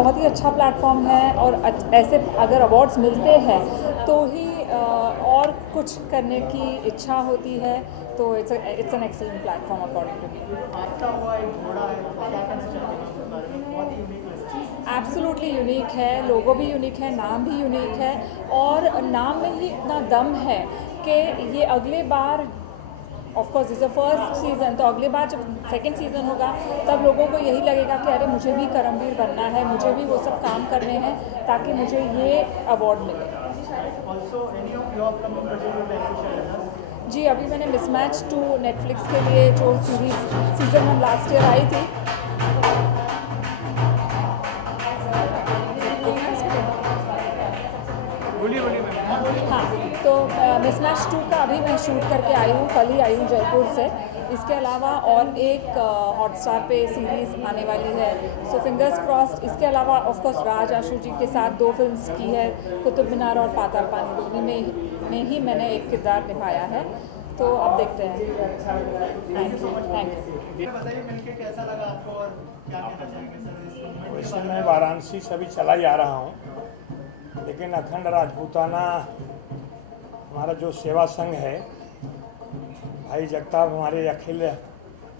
बहुत ही अच्छा प्लेटफॉर्म है और ऐसे अगर अवार्ड्स मिलते हैं तो ही और कुछ करने की इच्छा होती है, तो it's an excellent platform according to me. आता हुआ एक घोड़ा है, तो क्या कहना चाहेंगे उसके बारे में? बहुत ही यूनिक लगता है। एब्सोल्युटली यूनिक है, लोगो भी यूनिक है, नाम भी यूनिक है और नाम में ही इतना दम है कि ये अगले बार of course is a first season, तो अगले बार जब सेकंड सीज़न होगा तब लोगों को यही लगेगा कि अरे मुझे भी करमवीर बनना है, मुझे भी वो सब काम करने हैं ताकि मुझे ये अवार्ड मिले। Also, any of your upcoming project you would like to share with us? जी, अभी मैंने मिसमैच 2 नेटफ्लिक्स के लिए जो series season 1 last year I थी, हाँ, तो मिसमैच 2 का अभी मैं शूट करके आई हूँ, कल ही आई हूँ जयपुर से। इसके अलावा और एक हॉटस्टार पे सीरीज़ आने वाली है, सो फिंगर्स क्रॉस्ड। इसके अलावा ऑफ कोर्स राज आशु जी के साथ 2 फिल्म्स की है, कुतुब मीनार और पाताल पानी, दोनों में ही मैंने एक किरदार निभाया है, तो अब देखते हैं। Thank you. ये बताइए मिलके कैसा लगा आपको और क्या कहना चाहेंगे सर इस मूवमेंट के वैसे बारे में? मैं वाराणसी से अभी चला ही आ रहा हूँ, लेकिन अखंड राजपूताना हमारा जो सेवा संघ है, भाई जगताप हमारे अखिल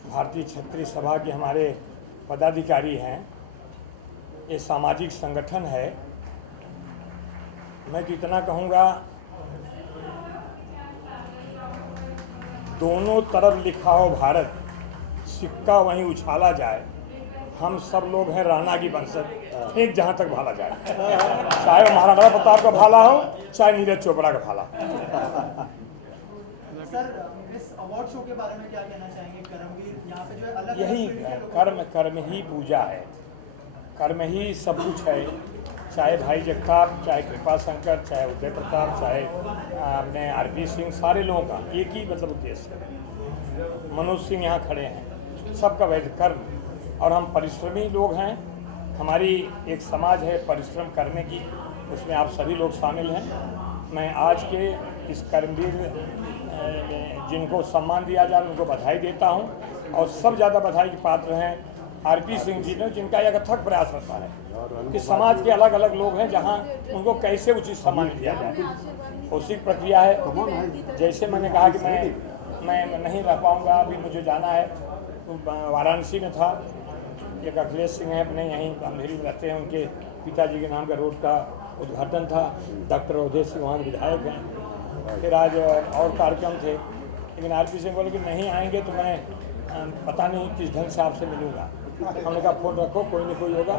भारतीय क्षत्रिय सभा के हमारे पदाधिकारी हैं, ये सामाजिक संगठन है। मैं तो इतना कहूँगा, दोनों तरफ लिखा हो भारत, सिक्का वहीं उछाला जाए, हम सब लोग हैं राणा की वंशज, एक जहाँ तक भाला जाए, चाहे वो महाराणा प्रताप का भाला हो, चाहे नीरज चोपड़ा का भाला। सर इस अवार्ड शो के बारे में क्या कहना चाहेंगे? करमवीर यहाँ पे जो है अलग यही कर्म ही पूजा है, कर्म ही सब कुछ है। चाहे भाई जगताप, चाहे कृपा शंकर, चाहे उदय प्रताप, चाहे अपने आरपी सिंह, सारे लोगों का एक ही मतलब उद्देश्य है। मनोज सिंह यहाँ खड़े हैं, सबका वैध कर्म, और हम परिश्रमी लोग हैं। हमारी एक समाज है परिश्रम करने की, उसमें आप सभी लोग शामिल हैं। मैं आज के इस कर्मवीर जिनको सम्मान दिया जा रहा है उनको बधाई देता हूं, और सब ज़्यादा बधाई के पात्र हैं आरपी सिंह जी ने, जिनका एक अथक प्रयास रहता है कि समाज के अलग अलग लोग हैं जहां उनको कैसे उचित सम्मान दिया जाए। उसी प्रक्रिया है। जैसे मैंने कहा कि मैं नहीं रह पाऊंगा, अभी मुझे जाना है, तो वाराणसी में था, एक अखिलेश सिंह है अपने यहीं अमधेरी में रहते हैं, उनके पिताजी के नाम का रोड का उद्घाटन था, डॉक्टर अवधेश सिंह वहाँ के विधायक हैं। फिर आज और कार्यक्रम थे, लेकिन आरपी सिंह बोले कि नहीं आएंगे तो मैं पता नहीं किस ढंग से आपसे मिलूँगा। हमने कहा फ़ोन रखो, कोई नहीं कोई होगा।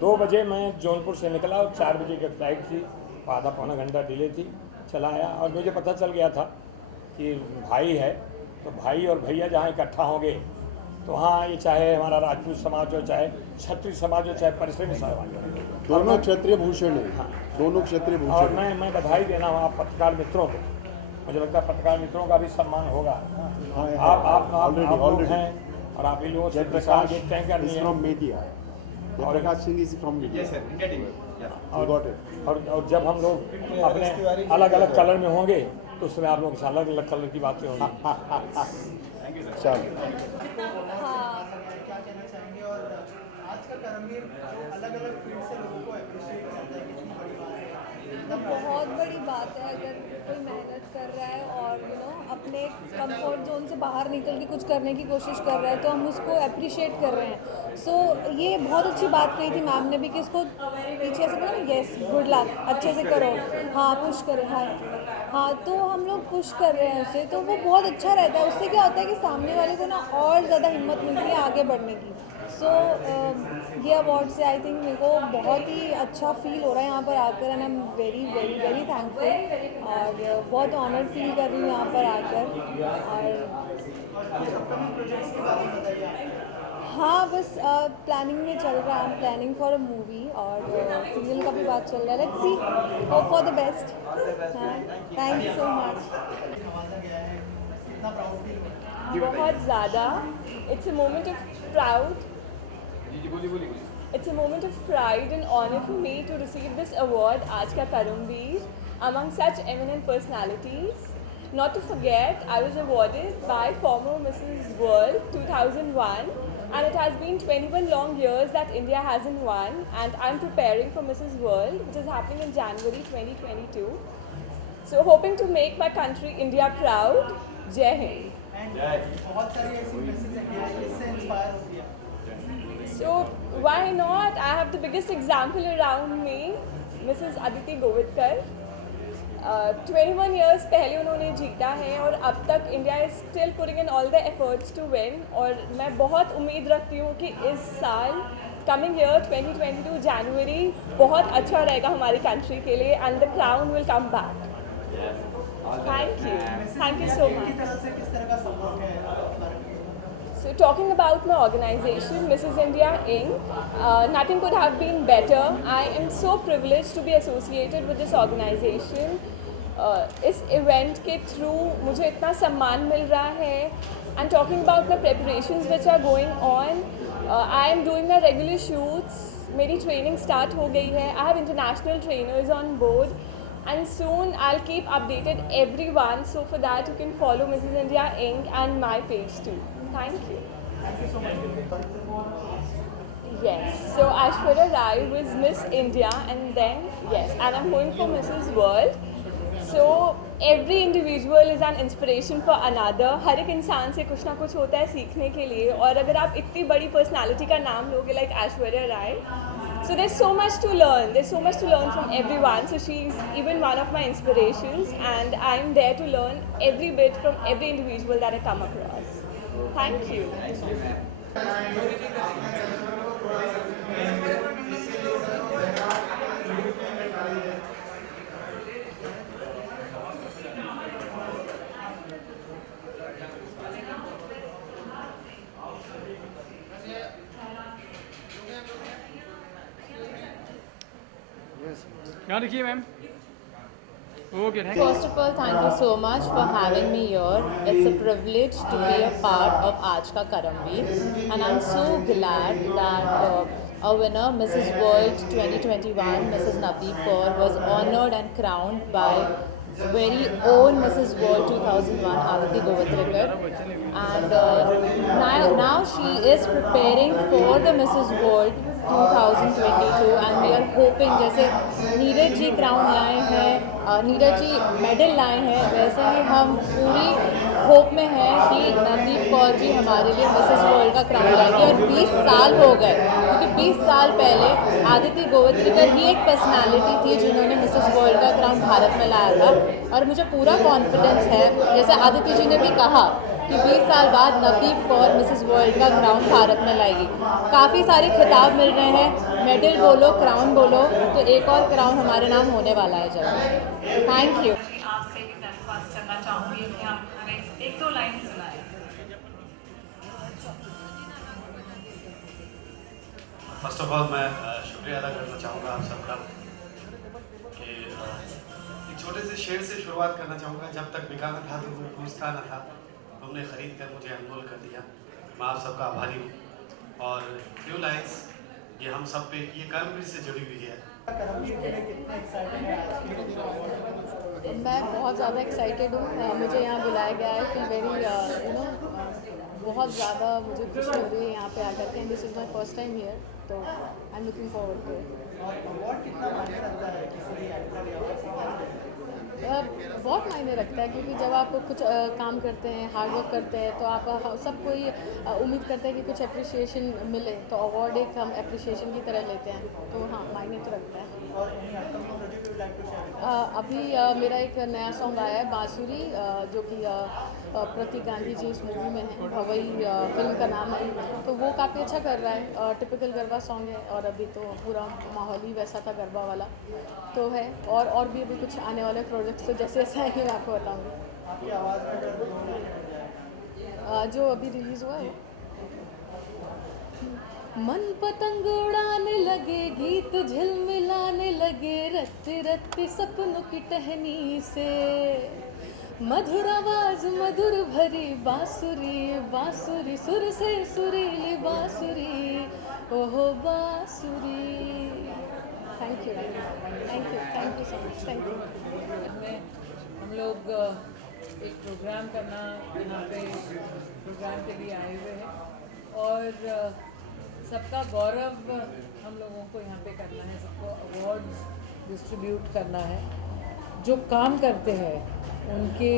2 बजे मैं जौनपुर से निकला और 4 बजे की फ्लाइट थी, आधा पौना घंटा डिले थी, चला आया। और मुझे पता चल गया था कि भाई है, तो भाई और भैया जहाँ इकट्ठा होंगे तो वहाँ ये चाहे हमारा राजपूत समाज हो, चाहे क्षत्रिय समाज हो, चाहे परिश्रमी समाज हो, दोनों क्षत्रिय भूषण है। हाँ, दोनों क्षत्रिय और भूषण। मैं बधाई देना हूँ आप पत्रकार मित्रों को। मुझे लगता है पत्रकार मित्रों का भी सम्मान होगा। आप लोग हैं और आप ही लोगों से प्रकाश तय करनी है। From media, Jayprakash Singh is from media. Yes, sir. Getting it. Yeah. और जब हम लोग अपने अलग अलग कलर में होंगे तो उसमें आप लोग से अलग अलग कलर की बातें होंगी। चलो, क्या कहना चाहेंगे? और आज का करमवीर जो अलग अलग फील्ड से लोगों को अप्रिशिएट करता है, कितनी बड़ी बात है? तो बहुत बड़ी बात है अगर कोई मेहनत कर रहा है और अपने कंफर्ट जोन से बाहर निकल के कुछ करने की कोशिश कर रहा है, तो हम उसको अप्रिशिएट कर रहे हैं। सो ये बहुत अच्छी बात कही थी मैम ने भी कि इसको पीछे से बोला ना, यस गुड लक, अच्छे से करो, हाँ पुश करो, हाँ, तो हम लोग पुश कर रहे हैं उसे, तो वो बहुत अच्छा रहता है। उससे क्या होता है कि सामने वाले को ना और ज़्यादा हिम्मत मिलती है आगे बढ़ने की। सो ये अवार्ड से आई थिंक मेरे को बहुत ही अच्छा फील हो रहा है यहाँ पर आकर, and I am very very very thankful, और बहुत ऑनर्ड फील कर रही हूँ यहाँ पर आकर। और हाँ, बस प्लानिंग में चल रहा है, प्लानिंग फॉर अ मूवी, और सीरियल का भी बात चल रहा है। Let's see, hope for the best. हाँ, थैंक यू सो मच। बहुत ज़्यादा, it's a moment of proud, it's a moment of pride and honor for me to receive this award, Aaj Ka Karmveer, among such eminent personalities. Not to forget, I was awarded by former Mrs. World 2001 And it has been 21 long years that India hasn't won, and I'm preparing for Mrs. World, which is happening in January 2022. So hoping to make my country India proud. Jai Hind. And बहुत सारी ऐसी Mrs India है जिससे inspire होती है. So why not? I have the biggest example around me, Mrs. Aditi Govitकर. 21 years पहले उन्होंने जीता है और अब तक India is still putting in all the efforts to win. और मैं बहुत उम्मीद रखती हूँ कि इस साल कमिंग ईयर 2022 जनवरी बहुत अच्छा रहेगा हमारी कंट्री के लिए and the crown will come back. Thank you so की मच. तरफ से किस तरह का सपोर्ट है आपके बारे में? So talking about my organization, Mrs. India Inc., nothing could have been better. I am so privileged to be associated with this organization. इस event के through मुझे इतना सम्मान मिल रहा है. And talking about my preparations which are going on, I am doing my regular shoots. मेरी training start हो गई है. I have international trainers on board. And soon I'll keep updated everyone. So for that you can follow Mrs. India Inc. and my page too. Thank you. Thank you so much. Yes, so Aishwarya Rai was Miss India and then, yes, and I'm going for Mrs. World. So every individual is an inspiration for another. हर एक इंसान से कुछ ना कुछ होता है सीखने के लिए. और अगर आप इतनी बड़ी पर्सनालिटी का नाम लोगे like Aishwarya Rai, so there's so much to learn. There's so much to learn from everyone. So she's even one of my inspirations and I'm there to learn every bit from every individual that I come across. Thank you. यहाँ देखिए ma'am. Okay, thank you. First of all, thank you so much for having me here. It's a privilege to be a part of Aaj Ka Karamveer, and I'm so glad that our winner, Mrs. World 2021, Mrs. Navdeep Kaur, was honored and crowned by very own Mrs. World 2001, Aditi Govitrekar. And now she is preparing for the Mrs. World 2022 and we are hoping, जैसे Neeraj ji crown लाए हैं, Neeraj ji medal लाए हैं, वैसे ही हम पूरी hope में हैं कि नवदीप कौर भी हमारे लिए मिसेस वर्ल्ड का क्राउन लाएगी. और 20 साल हो गए, क्योंकि 20 साल पहले आदिति गोवित्रिकर ही एक पर्सनालिटी थी जिन्होंने मिसेस वर्ल्ड का क्राउन भारत में लाया था. और मुझे पूरा कॉन्फिडेंस है, जैसे आदिति जी ने भी कहा कि 20 साल बाद नवदीप कौर मिसेस वर्ल्ड का क्राउन भारत में लाएगी. काफ़ी सारे खिताब मिल रहे हैं, मेडल बोलो, क्राउन बोलो, तो एक और क्राउन हमारे नाम होने वाला है जल्द. Thank you. आपसे भी दरख्वास्त करना चाहूँगी कि आप हमें एक दो लाइन सुनाएं. फर्स्ट ऑफ ऑल मैं शुक्रिया अदा करना चाहूँगा आप सबका कि एक छोटे से शेर से शुरुआत करना चाहूँगा. जब तक बिकाना था तो कोई पूछता न था, तुमने ख़रीद कर मुझे अनमोल कर दिया. मैं आप सबका आभारी हूँ. और फ्यू लाइन्स ये हम सब पे ये कर्मवीर से जुड़ी हुई है. करमवीर के लिए कितने एक्साइटेड हैं आज के दिन? मैं बहुत ज़्यादा एक्साइटेड हूँ. मुझे यहाँ बुलाया गया है. फील वेरी बहुत ज़्यादा मुझे खुशी हो रही है यहाँ पे आकर के. This is my first time here, तो I am looking forward to it. और अवार्ड कितना मायने रखता है किसी भी एक्टर या फिर सिंगर के? बहुत मायने रखता है, क्योंकि जब आप कुछ काम करते हैं, हार्ड वर्क करते हैं, तो आप सब कोई उम्मीद करते हैं कि कुछ अप्रिसिएशन मिले. तो अवार्ड एक हम अप्रिसिएशन की तरह लेते हैं, तो हाँ मायने तो रखता है. और any upcoming project you like to share? अभी मेरा एक नया सॉन्ग आया है, बांसुरी, जो कि प्रतीक गांधी जी इस मूवी में है, वही फिल्म का नाम है. तो वो काफ़ी अच्छा कर रहा है. टिपिकल गरबा सॉन्ग है और अभी तो पूरा माहौल ही वैसा था गरबा वाला तो है. और भी अभी कुछ आने वाले प्रोजेक्ट्स तो जैसे जैसे आएंगे मैं आपको बताऊँगी. आपकी आवाज़ में अगर दो लाइन मिल जाए? जो अभी रिलीज़ हुआ है मन पतंग उड़ाने लगे, गीत झिलमिलाने लगे, रत्ती रत्ती सपनों की टहनी से, मधुर आवाज मधुर भरी बांसुरी, बांसुरी सुर से सुरीली बांसुरी, ओहो बांसुरी. Thank you so much. Thank you. में हम लोग एक प्रोग्राम करना यहाँ पे प्रोग्राम के लिए आए हुए हैं और सबका गौरव हम लोगों को यहाँ पे करना है, सबको अवार्ड्स डिस्ट्रीब्यूट करना है। जो काम करते हैं उनके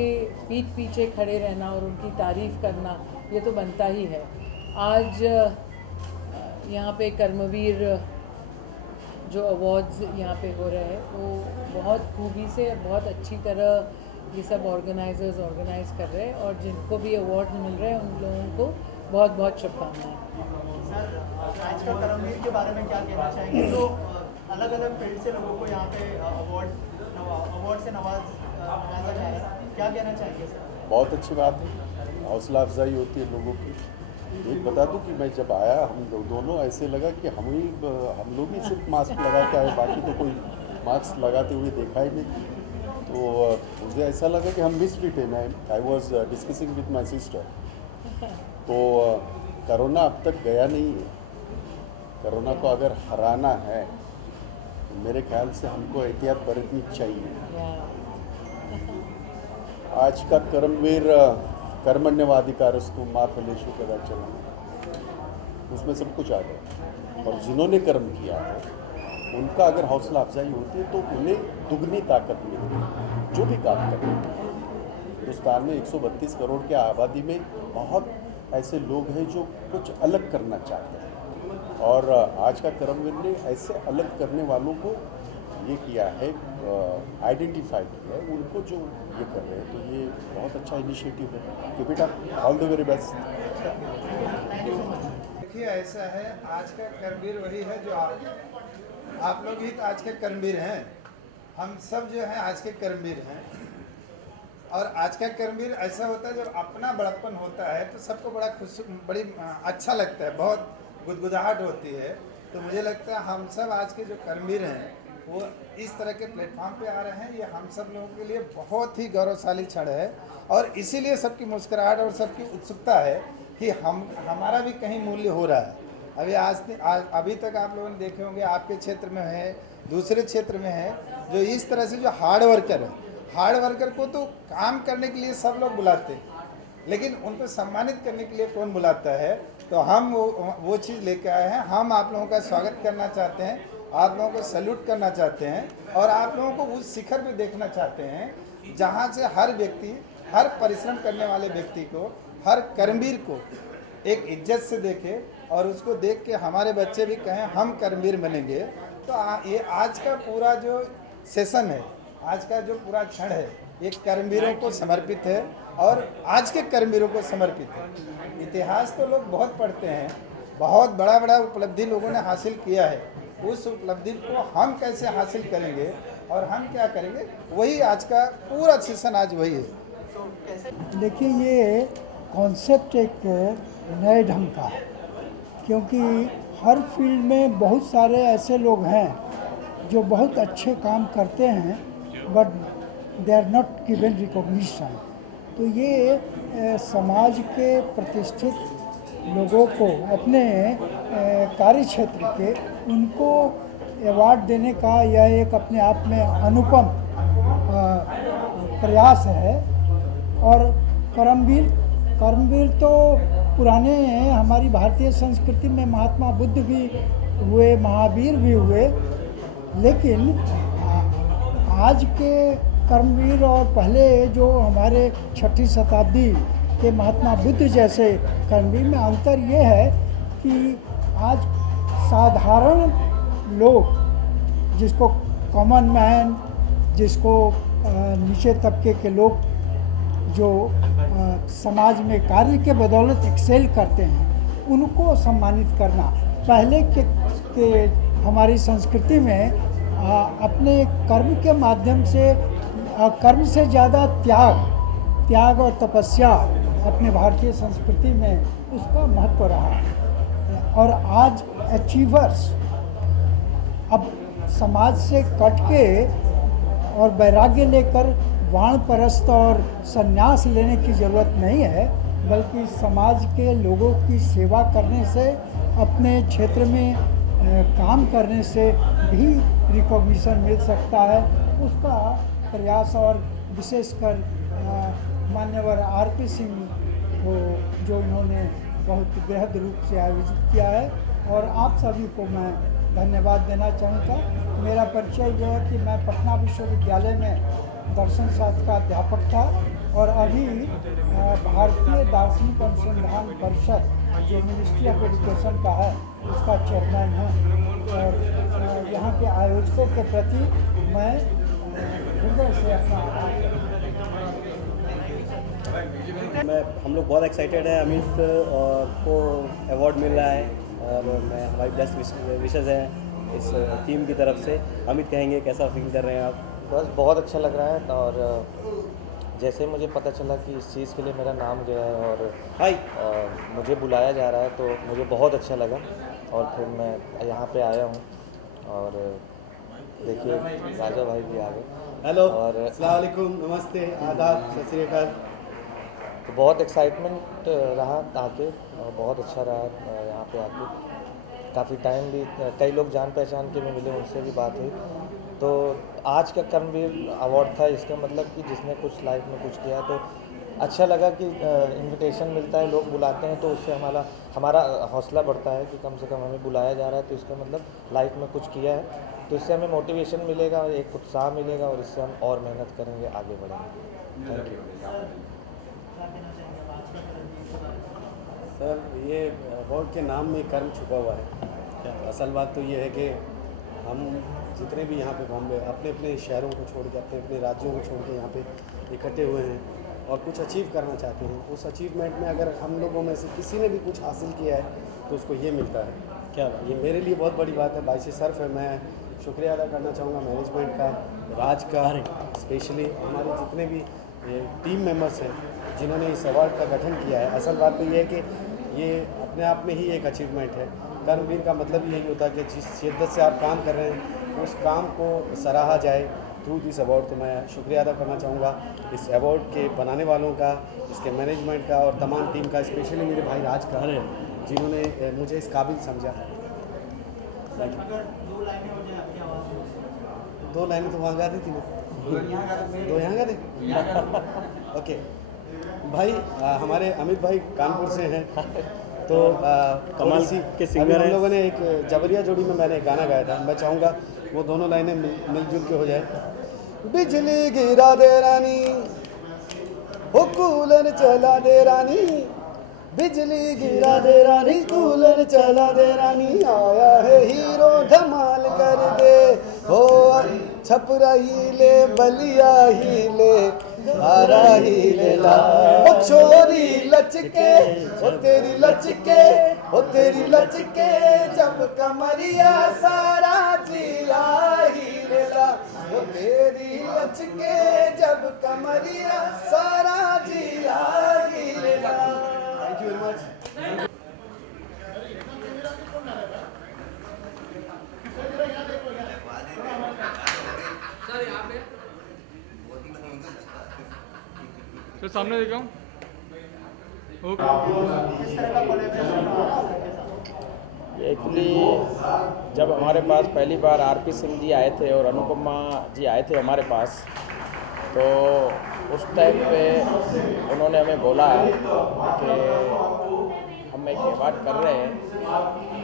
पीठ पीछे खड़े रहना और उनकी तारीफ़ करना, ये तो बनता ही है। आज यहाँ पे कर्मवीर जो अवार्ड्स यहाँ पे हो रहे हैं वो बहुत खूबी से, बहुत अच्छी तरह ये सब ऑर्गेनाइजर्स ऑर्गेनाइज कर रहे हैं, और जिनको भी अवार्ड मिल रहे हैं उन लोगों को बहुत बहुत शुभकामनाएं। सर, आज का करमवीर के बारे में क्या कहना चाहेंगे? तो अलग अलग फील्ड से लोगों को यहाँ पे अवार्ड से नवाजा जा रहा है, क्या कहना चाहेंगे सर? बहुत अच्छी बात है, हौसला अफजाई होती है लोगों की। एक बता दूं कि मैं जब आया हम दोनों ऐसे लगा कि हम लोग ही सिर्फ मास्क लगा के आए, बाकी तो कोई मास्क लगाते हुए देखा ही नहीं। तो मुझे ऐसा लगा कि हम मिसफिट है। I was discussing with my sister. तो कोरोना अब तक गया नहीं है। कोरोना को अगर हराना है तो मेरे ख्याल से हमको एहतियात बरतनी चाहिए। आज का कर्मवीर कर्मण्यवाधिकारस्तु मा फलेषु कदाचन, उसमें सब कुछ आ गया। और जिन्होंने कर्म किया है उनका अगर हौसला अफजाई होती है तो उन्हें दुगनी ताकत मिलती है जो भी काम करते हैं। हिंदुस्तान में 132 करोड़ की आबादी में बहुत ऐसे लोग हैं जो कुछ अलग करना चाहते हैं, और आज का कर्मवीर ने ऐसे अलग करने वालों को ये किया है, आइडेंटिफाई किया है उनको जो ये कर रहे हैं। तो ये बहुत अच्छा इनिशिएटिव है कि बेटा ऑल द वेरी बेस्ट। देखिए ऐसा है, आज का कर्मवीर वही है जो आप लोग ही तो आज के कर्मवीर हैं। हम सब जो है आज के कर्मवीर हैं। और आज का कर्मवीर ऐसा होता है जब अपना बड़प्पन होता है तो सबको बड़ी अच्छा लगता है, बहुत गुदगुदाहट होती है। तो मुझे लगता है हम सब आज के जो कर्मवीर हैं वो इस तरह के प्लेटफॉर्म पे आ रहे हैं, ये हम सब लोगों के लिए बहुत ही गौरवशाली क्षण है। और इसीलिए सबकी मुस्कुराहट और सबकी उत्सुकता है कि हमारा भी कहीं मूल्य हो रहा है। अभी तक आप लोगों ने देखे होंगे, आपके क्षेत्र में है, दूसरे क्षेत्र में है, जो इस तरह से जो हार्ड वर्कर है, हार्ड वर्कर को तो काम करने के लिए सब लोग बुलाते हैं, लेकिन उनको सम्मानित करने के लिए कौन बुलाता है? तो हम वो चीज़ लेके आए हैं। हम आप लोगों का स्वागत करना चाहते हैं, आप लोगों को सैल्यूट करना चाहते हैं, और आप लोगों को उस शिखर पे देखना चाहते हैं जहाँ से हर व्यक्ति, हर परिश्रम करने वाले व्यक्ति को, हर कर्मवीर को एक इज्जत से देखे, और उसको देख के हमारे बच्चे भी कहें हम कर्मवीर बनेंगे। तो ये आज का पूरा जो सेशन है, आज का जो पूरा क्षण है, ये कर्मवीरों को समर्पित है और आज के कर्मवीरों को समर्पित है। इतिहास तो लोग बहुत पढ़ते हैं, बहुत बड़ा बड़ा उपलब्धि लोगों ने हासिल किया है। उस उपलब्धि को हम कैसे हासिल करेंगे और हम क्या करेंगे, वही आज का पूरा सेशन आज वही है। देखिए, ये कॉन्सेप्ट एक नए ढंग का है, क्योंकि हर फील्ड में बहुत सारे ऐसे लोग हैं जो बहुत अच्छे काम करते हैं, but they are not given recognition. तो ये समाज के प्रतिष्ठित लोगों को अपने कार्य क्षेत्र के उनको अवार्ड देने का यह एक अपने आप में अनुपम प्रयास है। और कर्मवीर तो पुराने हमारी भारतीय संस्कृति में महात्मा बुद्ध भी हुए, महावीर भी हुए, लेकिन आज के कर्मवीर और पहले जो हमारे 6ठी शताब्दी के महात्मा बुद्ध जैसे कर्मवीर में अंतर ये है कि आज साधारण लोग, जिसको कॉमन मैन, जिसको नीचे तबके के लोग जो समाज में कार्य के बदौलत एक्सेल करते हैं, उनको सम्मानित करना। पहले के हमारी संस्कृति में अपने कर्म के माध्यम से, कर्म से ज़्यादा त्याग और तपस्या अपने भारतीय संस्कृति में उसका महत्व रहा है। और आज अचीवर्स अब समाज से कट के और वैराग्य लेकर वानप्रस्थ और संन्यास लेने की ज़रूरत नहीं है, बल्कि समाज के लोगों की सेवा करने से, अपने क्षेत्र में काम करने से भी रिकॉग्निशन मिल सकता है। उसका प्रयास, और विशेषकर मान्यवर आरपी सिंह को जो इन्होंने बहुत बृहद रूप से आयोजित किया है और आप सभी को मैं धन्यवाद देना चाहूँगा। मेरा परिचय यह है कि मैं पटना विश्वविद्यालय में दर्शन शास्त्र का अध्यापक था और अभी भारतीय दार्शनिक अनुसंधान परिषद जो मिनिस्ट्री ऑफ एजुकेशन का है उसका चेयरमैन हूँ और यहाँ के आयोजकों के प्रति मैं हृदय से अपना हम लोग बहुत एक्साइटेड हैं। अमित को अवार्ड मिल रहा है और मैं हमारी बेस्ट विशेज़ हैं इस टीम की तरफ से। अमित कहेंगे कैसा फील कर रहे हैं आप? बस बहुत अच्छा लग रहा है और जैसे मुझे पता चला कि इस चीज़ के लिए मेरा नाम गया है और मुझे बुलाया जा रहा है तो मुझे बहुत अच्छा लगा और फिर मैं यहाँ पे आया हूँ और देखिए राजा भाई भी आ गए। हेलो और अस्सलाम वालेकुम, नमस्ते, आदाब, सत श्री अकाल। तो बहुत एक्साइटमेंट रहा आके और बहुत अच्छा रहा यहाँ पे आके। काफ़ी टाइम भी कई लोग जान पहचान के भी मिले, उनसे भी बात हुई। तो आज का कर्मवीर अवार्ड था, इसका मतलब कि जिसने कुछ लाइफ में कुछ किया तो अच्छा लगा कि इनविटेशन मिलता है, लोग बुलाते हैं तो उससे हमारा हौसला बढ़ता है कि कम से कम हमें बुलाया जा रहा है तो इसका मतलब लाइफ में कुछ किया है। तो इससे हमें मोटिवेशन मिलेगा, एक उत्साह मिलेगा और इससे हम और मेहनत करेंगे, आगे बढ़ेंगे। Thank you sir. ये अवार्ड के नाम में कर्म छुपा हुआ है। असल बात तो ये है कि हम जितने भी यहाँ पे बॉम्बे अपने अपने शहरों को छोड़ के अपने अपने राज्यों को छोड़ के यहाँ पे इकट्ठे हुए हैं और कुछ अचीव करना चाहते हैं। उस अचीवमेंट में अगर हम लोगों में से किसी ने भी कुछ हासिल किया है तो उसको ये मिलता है। क्या ये मेरे लिए बहुत बड़ी बात है, बाइस सर्फ है। मैं शुक्रिया अदा करना चाहूँगा मैनेजमेंट का, राज का, स्पेशली हमारे जितने भी टीम मेंबर्स हैं जिन्होंने इस अवार्ड का गठन किया है। असल बात तो ये है कि ये अपने आप में ही एक अचीवमेंट है। कर्मवीर का मतलब यही होता है कि जिस शिद्दत से आप काम कर रहे हैं उस काम को सराहा जाए थ्रू दिस अवार्ड। तो मैं शुक्रिया अदा करना चाहूँगा इस अवार्ड के बनाने वालों का, इसके मैनेजमेंट का और तमाम टीम का, स्पेशली मेरे भाई राज का जिन्होंने मुझे इस काबिल समझा। दो लाइनें तो वहाँ गा दी थी ना, दो यहाँ गा दी। ओके भाई, हमारे अमित भाई कानपुर से हैं तो कमाल के सिंगर हम हैं। लोगों ने एक जबरिया जोड़ी में मैंने गाना गाया था, मैं चाहूँगा वो दोनों लाइनें मिलजुल के हो जाए। बिजली गिरा दे रानी, हो कूलर चला दे रानी, बिजली गिरा दे रानी, कूलर चला दे रानी, आया है हीरो धमाल कर दे, हो छपरा ही ले बलिया ही ले, आरा ही ले ला, ओ छोरी लचके, ओ तेरी लचके, ओ तेरी लचके, जब कमरिया सारा जिला ही ले ला, ओ तेरी लचके, जब कमरिया सारा जिला ही ले ला। Thank you very much. Sir सामने देखा हूँ। एक्चुअली जब हमारे पास पहली बार आरपी सिंह जी आए थे और अनुपमा जी आए थे हमारे पास, तो उस टाइम पे उन्होंने हमें बोला कि हम एक अवार्ड कर रहे हैं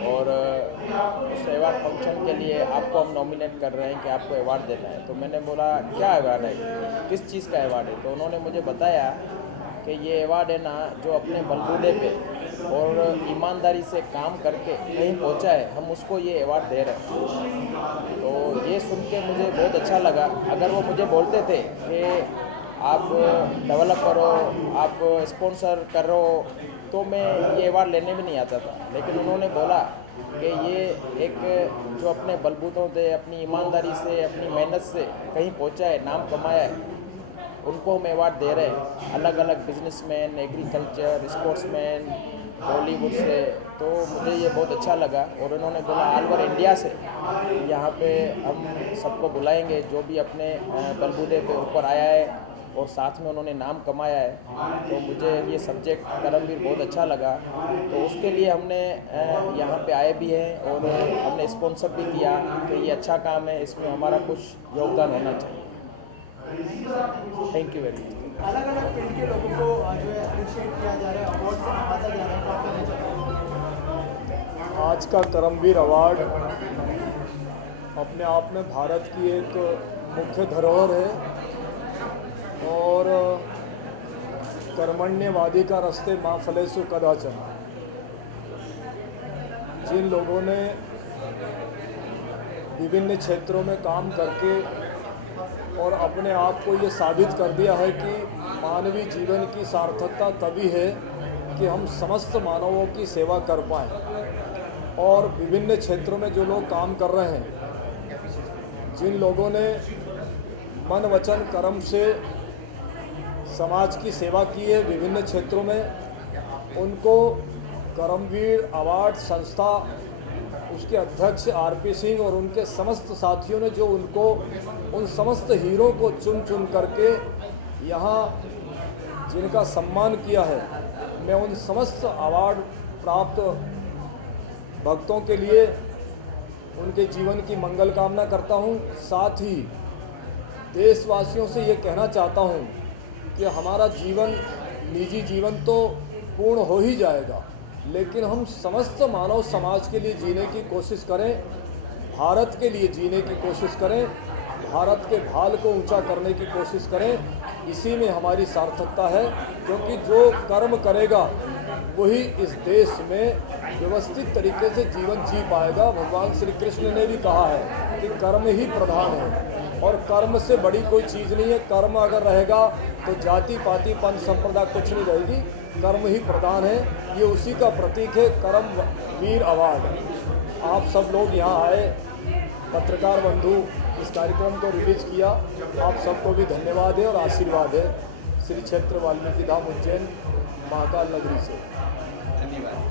और उस अवार्ड फंक्शन के लिए आपको हम नॉमिनेट कर रहे हैं कि आपको अवार्ड देना है। तो मैंने बोला क्या अवार्ड है, किस चीज़ का अवार्ड है? तो उन्होंने मुझे बताया कि ये अवार्ड है ना जो अपने बलबूते पे और ईमानदारी से काम करके कहीं पहुंचा है, हम उसको ये अवार्ड दे रहे हैं। तो ये सुन के मुझे बहुत अच्छा लगा। अगर वो मुझे बोलते थे कि आप डेवलप करो, आप स्पॉन्सर करो, तो मैं ये अवार्ड लेने भी नहीं आता था। लेकिन उन्होंने बोला कि ये एक जो अपने बलबूतों से, अपनी ईमानदारी से, अपनी मेहनत से कहीं पहुंचा है, नाम कमाया है, उनको हम अवार्ड दे रहे हैं। अलग अलग बिजनेसमैन, एग्रीकल्चर, स्पोर्ट्समैन, बॉलीवुड से। तो मुझे ये बहुत अच्छा लगा और उन्होंने बोला ऑल ओवर इंडिया से यहाँ पे हम सबको बुलाएंगे जो भी अपने बलबूते पे ऊपर आया है और साथ में उन्होंने नाम कमाया है। तो मुझे ये सब्जेक्ट कर्मवीर बहुत अच्छा लगा। तो उसके लिए हमने यहाँ पे आए भी हैं और हमने स्पॉन्सर भी किया कि ये अच्छा काम है, इसमें हमारा कुछ योगदान होना चाहिए। Thank you very much. अलग अलग फील्ड के लोगों को जो है अप्रिशिएट किया जा रहा है, अवार्ड से नवाजा जा रहा है, क्या कहना चाहते हैं? आज का करमवीर अवार्ड अपने आप में भारत की एक मुख्य धरोहर है और कर्मण्यवादी का रास्ते माँ फलेसु कदाचन। जिन लोगों ने विभिन्न क्षेत्रों में काम करके और अपने आप को ये साबित कर दिया है कि मानवीय जीवन की सार्थकता तभी है कि हम समस्त मानवों की सेवा कर पाएँ। और विभिन्न क्षेत्रों में जो लोग काम कर रहे हैं, जिन लोगों ने मन वचन कर्म से समाज की सेवा की है विभिन्न क्षेत्रों में, उनको करमवीर अवार्ड संस्था उसके अध्यक्ष आरपी सिंह और उनके समस्त साथियों ने जो उनको उन समस्त हीरो को चुन चुन करके यहाँ जिनका सम्मान किया है, मैं उन समस्त अवार्ड प्राप्त भक्तों के लिए उनके जीवन की मंगल कामना करता हूँ। साथ ही देशवासियों से ये कहना चाहता हूँ कि हमारा जीवन, निजी जीवन तो पूर्ण हो ही जाएगा, लेकिन हम समस्त मानव समाज के लिए जीने की कोशिश करें, भारत के लिए जीने की कोशिश करें, भारत के भाल को ऊंचा करने की कोशिश करें। इसी में हमारी सार्थकता है, क्योंकि जो कर्म करेगा वही इस देश में व्यवस्थित तरीके से जीवन जी पाएगा। भगवान श्री कृष्ण ने भी कहा है कि कर्म ही प्रधान है और कर्म से बड़ी कोई चीज़ नहीं है। कर्म अगर रहेगा तो जाति पाति पंथ संप्रदाय कुछ नहीं रहेगी, कर्म ही प्रधान है। ये उसी का प्रतीक है करमवीर अवार्ड। आप सब लोग यहाँ आए, पत्रकार बंधु इस कार्यक्रम को रिलीज किया, आप सबको भी धन्यवाद है और आशीर्वाद है। श्री क्षेत्र वाल्मीकि धाम उज्जैन महाकाल नगरी से धन्यवाद।